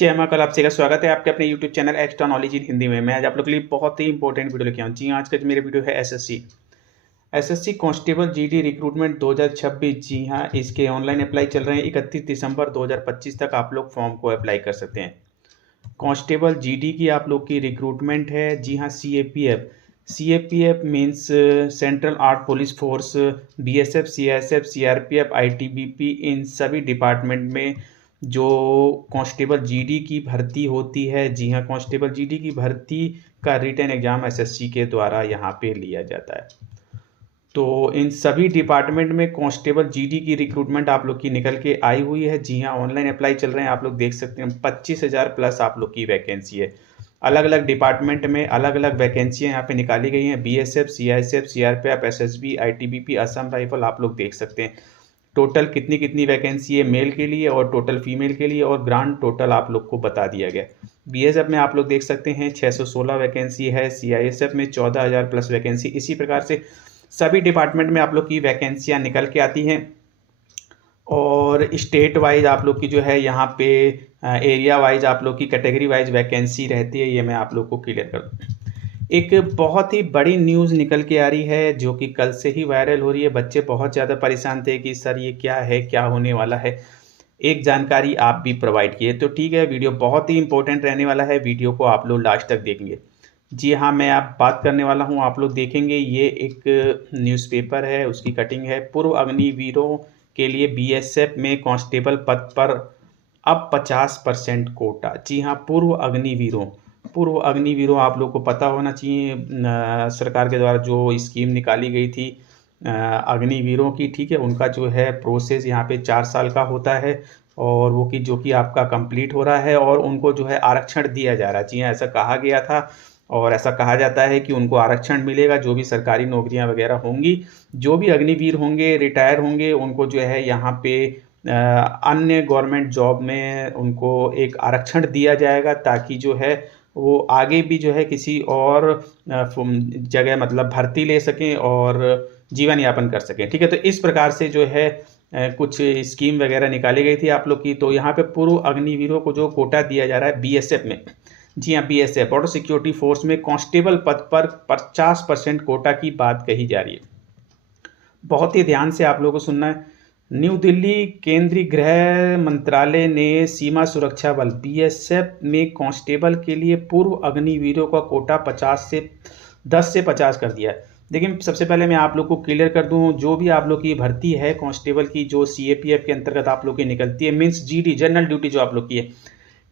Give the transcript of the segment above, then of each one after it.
जय माँ कल आपसे का स्वागत है आपके अपने YouTube channel extra knowledge in Hindi में। मैं आज आप लोग के लिए बहुत ही इंपॉर्टेंट वीडियो लेके आऊँ। जी हाँ, आज का जो मेरा वीडियो है एसएससी कांस्टेबल जीडी रिक्रूटमेंट 2026। जी हाँ, इसके ऑनलाइन अप्लाई चल रहे हैं। 31 दिसंबर 2025 तक आप लोग फॉर्म को अप्लाई कर सकते हैं। कांस्टेबल जीडी की आप लोग की रिक्रूटमेंट है। जी हाँ, CAPF means central armed police force, BSF, CISF, CRPF, ITBP, इन सभी डिपार्टमेंट में जो कांस्टेबल जीडी की भर्ती होती है। जी हाँ, कांस्टेबल जीडी की भर्ती का रिटन एग्जाम एसएससी के द्वारा यहाँ पे लिया जाता है। तो इन सभी डिपार्टमेंट में कांस्टेबल जीडी की रिक्रूटमेंट आप लोग की निकल के आई हुई है। जी हाँ, ऑनलाइन अप्लाई चल रहे हैं। आप लोग देख सकते हैं 25,000 प्लस आप लोग की वैकेंसी है। अलग अलग डिपार्टमेंट में अलग अलग वैकेंसियाँ यहाँ पे निकाली गई हैं। BSF, CISF, CRPF, SSB, ITBP, Assam rifle आप लोग देख सकते हैं। टोटल कितनी कितनी वैकेंसी है मेल के लिए और टोटल फीमेल के लिए, और ग्रांड टोटल आप लोग को बता दिया गया। बीएसएफ में आप लोग देख सकते हैं 616 वैकेंसी है। सीआईएसएफ में 14,000 प्लस वैकेंसी। इसी प्रकार से सभी डिपार्टमेंट में आप लोग की वैकेंसियाँ निकल के आती हैं। और स्टेट वाइज आप लोग की जो है यहाँ पे एरिया वाइज आप लोग की कैटेगरी वाइज वैकेंसी रहती है। ये मैं आप लोग को क्लियर कर दूँ। एक बहुत ही बड़ी न्यूज़ निकल के आ रही है जो कि कल से ही वायरल हो रही है। बच्चे बहुत ज़्यादा परेशान थे कि सर ये क्या है, क्या होने वाला है। एक जानकारी आप भी प्रोवाइड किए तो ठीक है। वीडियो बहुत ही इंपॉर्टेंट रहने वाला है। वीडियो को आप लोग लास्ट तक देखेंगे। जी हाँ, मैं आप बात करने वाला हूँ, आप लोग देखेंगे। ये एक न्यूज़पेपर है, उसकी कटिंग है। पूर्व अग्निवीरों के लिए बीएसएफ में कांस्टेबल पद पर अब 50% कोटा। जी हाँ, पूर्व अग्निवीरों आप लोग को पता होना चाहिए। सरकार के द्वारा जो स्कीम निकाली गई थी अग्निवीरों की, ठीक है, उनका जो है प्रोसेस यहाँ पे 4 साल का होता है। और वो कि जो कि आपका कंप्लीट हो रहा है और उनको जो है आरक्षण दिया जा रहा है। जी हाँ, ऐसा कहा गया था और ऐसा कहा जाता है कि उनको आरक्षण मिलेगा। जो भी सरकारी नौकरियां वगैरह होंगी, जो भी अग्निवीर होंगे, रिटायर होंगे, उनको जो है यहाँ पे अन्य गवर्नमेंट जॉब में उनको एक आरक्षण दिया जाएगा, ताकि जो है वो आगे भी जो है किसी और जगह मतलब भर्ती ले सकें और जीवन यापन कर सकें। ठीक है, तो इस प्रकार से जो है कुछ स्कीम वगैरह निकाली गई थी आप लोग की। तो यहाँ पे पूर्व अग्निवीरों को जो कोटा दिया जा रहा है बीएसएफ में। जी हाँ, बीएसएफ बॉर्डर सिक्योरिटी फोर्स में कांस्टेबल पद पर 50% कोटा की बात कही जा रही है। बहुत ही ध्यान से आप लोगों को सुनना है। न्यू दिल्ली, केंद्रीय गृह मंत्रालय ने सीमा सुरक्षा बल बीएसएफ में कांस्टेबल के लिए पूर्व अग्निवीरों का कोटा 10 से 50 कर दिया है। लेकिन सबसे पहले मैं आप लोग को क्लियर कर दूं, जो भी आप लोग की भर्ती है कांस्टेबल की, जो सीएपीएफ के अंतर्गत आप लोग की निकलती है, मीन्स जीडी जनरल ड्यूटी जो आप लोग की है,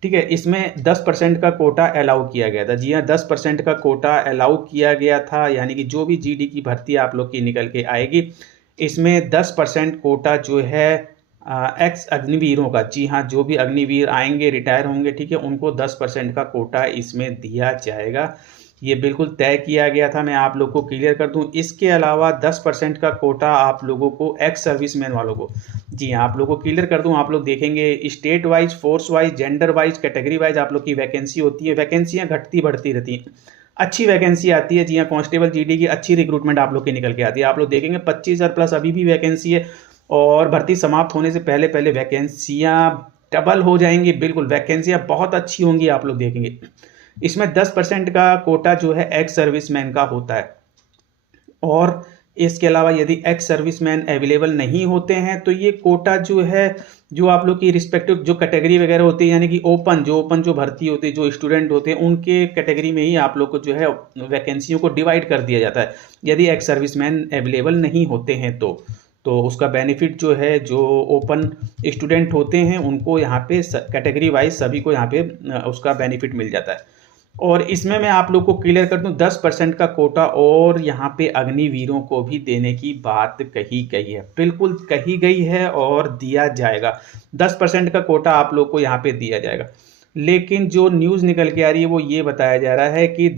ठीक है, इसमें 10% का कोटा अलाउ किया गया था। जी हाँ, 10% का कोटा अलाउ किया गया था। यानी कि जो भी जीडी की भर्ती आप लोग की निकल के आएगी, इसमें 10% कोटा जो है एक्स अग्निवीरों का, जी हाँ, जो भी अग्निवीर आएंगे, रिटायर होंगे, ठीक है, उनको 10% का कोटा इसमें दिया जाएगा। ये बिल्कुल तय किया गया था। मैं आप लोग को क्लियर कर दूं, इसके अलावा 10% का कोटा आप लोगों को एक्स सर्विसमैन वालों को, जी हाँ, आप लोगों को क्लियर कर दूं। आप लोग देखेंगे state wise, force wise, gender wise, category wise आप लोग की वैकेंसी होती है। वैकेंसियाँ घटती बढ़ती रहती हैं। अच्छी वैकेंसी आती है। जी हाँ, कांस्टेबल जीडी की अच्छी रिक्रूटमेंट आप लोग की निकल के आती है। आप लोग देखेंगे 25,000 प्लस अभी भी वैकेंसी है और भर्ती समाप्त होने से पहले पहले वैकेंसियाँ डबल हो जाएंगी। बिल्कुल वैकेंसियाँ बहुत अच्छी होंगी। आप लोग देखेंगे इसमें 10% का कोटा जो है एक्स सर्विसमैन का होता है। और इसके अलावा यदि एक्स सर्विसमैन अवेलेबल नहीं होते हैं तो ये कोटा जो है, जो आप लोग की रिस्पेक्टिव जो कैटेगरी वगैरह होती है, यानी कि ओपन जो भर्ती होती है, जो स्टूडेंट होते हैं, उनके कैटेगरी में ही आप लोग को जो है वैकेंसियों को डिवाइड कर दिया जाता है। यदि एक्स सर्विसमैन अवेलेबल नहीं होते हैं तो उसका बेनिफिट जो है, जो ओपन स्टूडेंट होते हैं उनको यहाँ पे कैटेगरी वाइज सभी को यहाँ पे उसका बेनिफिट मिल जाता है। और इसमें मैं आप लोग को क्लियर कर दूं, 10% का कोटा और यहाँ पे अग्निवीरों को भी देने की बात कही गई है। बिल्कुल कही गई है और दिया जाएगा। 10% का कोटा आप लोग को यहाँ पे दिया जाएगा। लेकिन जो न्यूज़ निकल के आ रही है वो ये बताया जा रहा है कि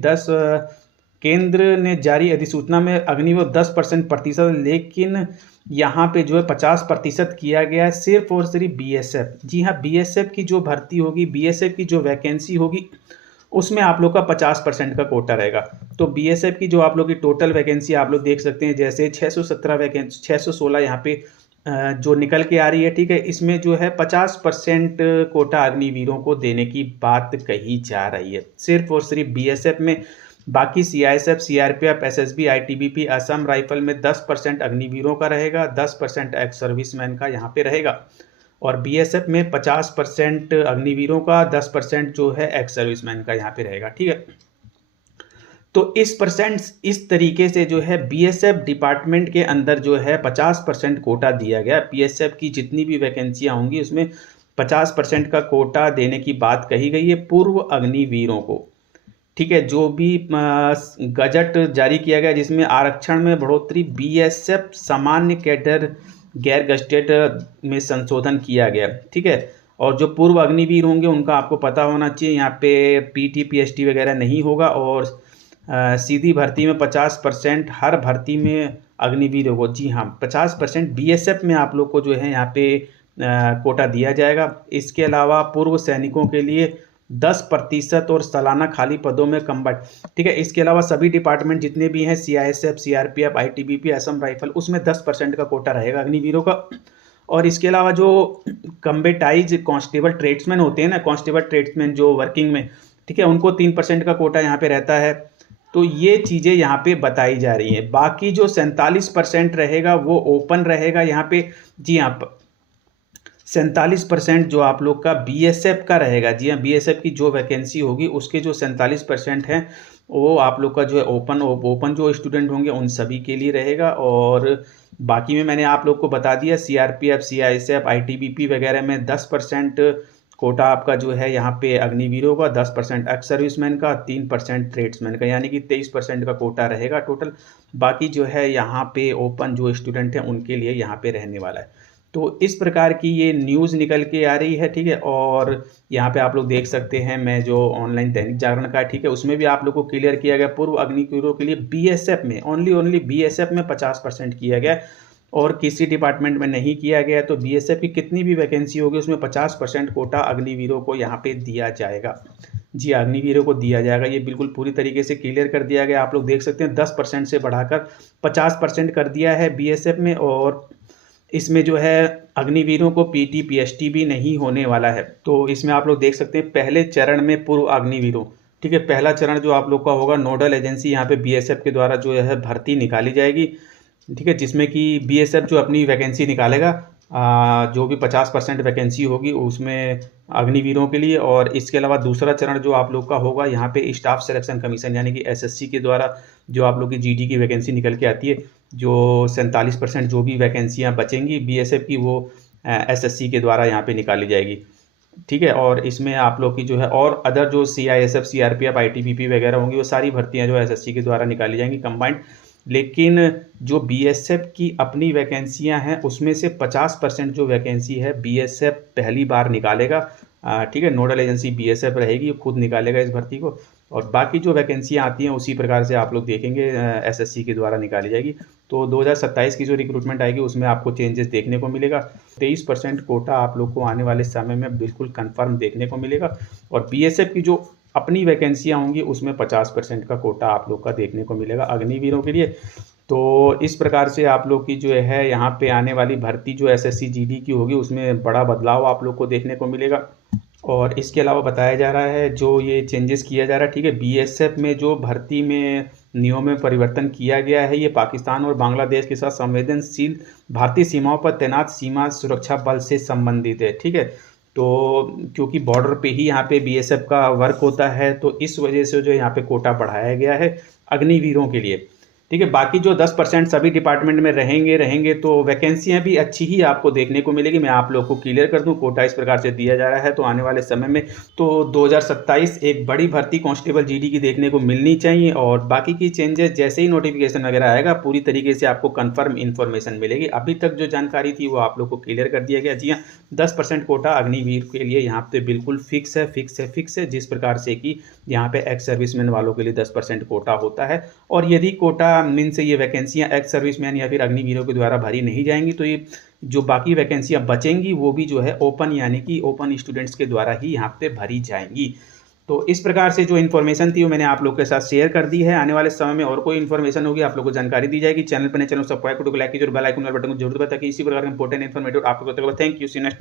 केंद्र ने जारी अधिसूचना में अग्निवीर 10% प्रतिशत, लेकिन यहाँ पे जो है 50% किया गया है सिर्फ और सिर्फ बीएसएफ। जी हाँ, बीएसएफ की जो भर्ती होगी, बीएसएफ की जो वैकेंसी होगी, उसमें आप लोग का 50% का कोटा रहेगा। तो बीएसएफ की जो आप लोग की टोटल वैकेंसी आप लोग देख सकते हैं, जैसे 617 वैकेंसी, 616 यहाँ पे जो निकल के आ रही है, ठीक है, इसमें जो है 50% कोटा अग्निवीरों को देने की बात कही जा रही है, सिर्फ और सिर्फ बीएसएफ में। बाकी CISF, CRPF, SSB, ITBP, Assam rifle में 10% अग्निवीरों का रहेगा, 10% एक्स सर्विसमैन का यहाँ पे रहेगा। और बीएसएफ में 50% अग्निवीरों का, 10% जो है एक्स सर्विसमैन का यहाँ पे रहेगा, ठीक है। तो इस तरीके से जो है बीएसएफ डिपार्टमेंट के अंदर जो है 50% कोटा दिया गया। बीएसएफ की जितनी भी वैकेंसियां होंगी उसमें 50% का कोटा देने की बात कही गई है पूर्व अग्निवीरों को, ठीक है। जो भी गजट जारी किया गया जिसमें आरक्षण में बढ़ोतरी, बीएसएफ सामान्य कैडर गैर गजटेड में संशोधन किया गया, ठीक है। और जो पूर्व अग्निवीर होंगे उनका आपको पता होना चाहिए, यहाँ पे पीटी पीएसटी वगैरह नहीं होगा। और सीधी भर्ती में 50% हर भर्ती में अग्निवीरों को, जी हाँ 50% बीएसएफ में आप लोग को जो है यहाँ पे कोटा दिया जाएगा। इसके अलावा पूर्व सैनिकों के लिए 10% और सालाना खाली पदों में कंबाइंड, ठीक है। इसके अलावा सभी डिपार्टमेंट जितने भी हैं, CISF, CRPF, ITBP, Assam rifle, उसमें 10% का कोटा रहेगा अग्निवीरों का। और इसके अलावा जो कम्बेटाइज कांस्टेबल ट्रेड्समैन होते हैं ना, कांस्टेबल ट्रेड्समैन जो वर्किंग में, ठीक है, उनको 3% का कोटा यहाँ पे रहता है। तो ये चीज़ें यहाँ पे बताई जा रही हैं। बाकी जो 47% रहेगा वो ओपन रहेगा यहाँ पे, जी हाँ 47% जो आप लोग का बीएसएफ का रहेगा, जी हाँ बीएसएफ की जो वैकेंसी होगी उसके जो 47% हैं वो आप लोग का जो है ओपन जो स्टूडेंट होंगे उन सभी के लिए रहेगा। और बाकी में मैंने आप लोग को बता दिया, सीआरपीएफ, सीआईएसएफ, आईटीबीपी वगैरह में 10% कोटा आपका जो है यहाँ पे अग्निवीरों का, 10% एक्स सर्विसमैन का, 3% ट्रेड्समैन का, यानी कि 23% का कोटा रहेगा टोटल। बाकी जो है यहाँ पे ओपन जो स्टूडेंट हैं उनके लिए यहाँ पे रहने वाला है। तो इस प्रकार की ये न्यूज़ निकल के आ रही है, ठीक है। और यहाँ पे आप लोग देख सकते हैं, मैं जो ऑनलाइन दैनिक जागरण का, ठीक है, उसमें भी आप लोग को क्लियर किया गया पूर्व अग्निवीरों के लिए बीएसएफ में ओनली बीएसएफ में 50% किया गया और किसी डिपार्टमेंट में नहीं किया गया। तो बीएसएफ की कितनी भी वैकेंसी होगी उसमें 50% कोटा अग्निवीरों को यहाँ पे दिया जाएगा, जी अग्निवीरों को दिया जाएगा। ये बिल्कुल पूरी तरीके से क्लियर कर दिया गया। आप लोग देख सकते हैं 10% से बढ़ाकर 50% कर दिया है बीएसएफ में। और इसमें जो है अग्निवीरों को पीटी पीएसटी भी नहीं होने वाला है। तो इसमें आप लोग देख सकते हैं पहले चरण में पूर्व अग्निवीरों, ठीक है, पहला चरण जो आप लोग का होगा, नोडल एजेंसी यहाँ पे बीएसएफ के द्वारा जो है भर्ती निकाली जाएगी, ठीक है, जिसमें कि बीएसएफ जो अपनी वैकेंसी निकालेगा, जो भी 50% वैकेंसी होगी उसमें अग्निवीरों के लिए। और इसके अलावा दूसरा चरण जो आप लोग का होगा यहाँ पे स्टाफ सिलेक्शन कमीशन यानी कि एसएससी के द्वारा जो आप लोग की जीडी की वैकेंसी निकल के आती है, जो 47% जो भी वैकेंसियाँ बचेंगी बीएसएफ की वो एसएससी के द्वारा यहाँ पे निकाली जाएगी, ठीक है। और इसमें आप लोग की जो है और अदर जो सीआईएसएफ, सीआरपीएफ, आईटीबीपी वगैरह होंगी वो सारी भर्तियाँ जो एसएससी के द्वारा निकाली जाएंगी कंबाइंड। लेकिन जो बीएसएफ की अपनी वैकेंसियां हैं उसमें से 50% जो वैकेंसी है बीएसएफ पहली बार निकालेगा, ठीक है। नोडल एजेंसी बीएसएफ रहेगी, खुद निकालेगा इस भर्ती को। और बाकी जो वैकेंसियां आती हैं उसी प्रकार से आप लोग देखेंगे एसएससी के द्वारा निकाली जाएगी। तो 2027 की जो रिक्रूटमेंट आएगी उसमें आपको चेंजेस देखने को मिलेगा। 23% कोटा आप लोग को आने वाले समय में बिल्कुल कन्फर्म देखने को मिलेगा। और बीएसएफ की जो अपनी वैकेंसियां होंगी उसमें 50% का कोटा आप लोग का देखने को मिलेगा अग्निवीरों के लिए। तो इस प्रकार से आप लोग की जो है यहाँ पे आने वाली भर्ती जो एसएससी जीडी की होगी उसमें बड़ा बदलाव आप लोग को देखने को मिलेगा। और इसके अलावा बताया जा रहा है जो ये चेंजेस किया जा रहा है, ठीक है, बीएसएफ में जो भर्ती में नियमों में परिवर्तन किया गया है ये पाकिस्तान और बांग्लादेश के साथ संवेदनशील भारतीय सीमाओं पर तैनात सीमा सुरक्षा बल से संबंधित है, ठीक है। तो क्योंकि बॉर्डर पे ही यहाँ पे बीएसएफ का वर्क होता है तो इस वजह से जो यहाँ पे कोटा बढ़ाया गया है अग्निवीरों के लिए, ठीक है। बाकी जो 10% सभी डिपार्टमेंट में रहेंगे तो वैकेंसियां भी अच्छी ही आपको देखने को मिलेगी। मैं आप लोग को क्लियर कर दूं, कोटा इस प्रकार से दिया जा रहा है। तो आने वाले समय में तो 2027 एक बड़ी भर्ती कांस्टेबल जीडी की देखने को मिलनी चाहिए। और बाकी की चेंजेस जैसे ही नोटिफिकेशन वगैरह आएगा पूरी तरीके से आपको कन्फर्म इन्फॉर्मेशन मिलेगी। अभी तक जो जानकारी थी वो आप लोग को क्लियर कर दिया गया। जी हाँ, 10% कोटा अग्निवीर के लिए यहाँ पे बिल्कुल फिक्स है, जिस प्रकार से कि यहाँ पे एक्स सर्विसमैन वालों के लिए 10% कोटा होता है। और यदि कोटा मीन से ये वैकेंसियां एक्स सर्विसमैन या फिर अग्निवीरों के द्वारा भरी नहीं जाएंगी तो ये जो बाकी वैकेंसियां बचेंगी वो भी जो है ओपन यानी कि ओपन स्टूडेंट्स के द्वारा ही यहाँ पे भरी जाएंगी। तो इस प्रकार से जो इन्फॉर्मेशन थी वो मैंने आप लोग के साथ शेयर कर दी है। आने वाले समय में और कोई इन्फॉर्मेशन होगी आप लोग को जानकारी दी जाएगी। चैनल पर नए चैनल सब्सक्राइब, वीडियो को लाइक कीजिए और बेल आइकन वाले बटन को जरूर दबाइए ताकि इसी प्रकार के इंपॉर्टेंट इन्फॉर्मेटिव आप लोग को। Thank you, see next.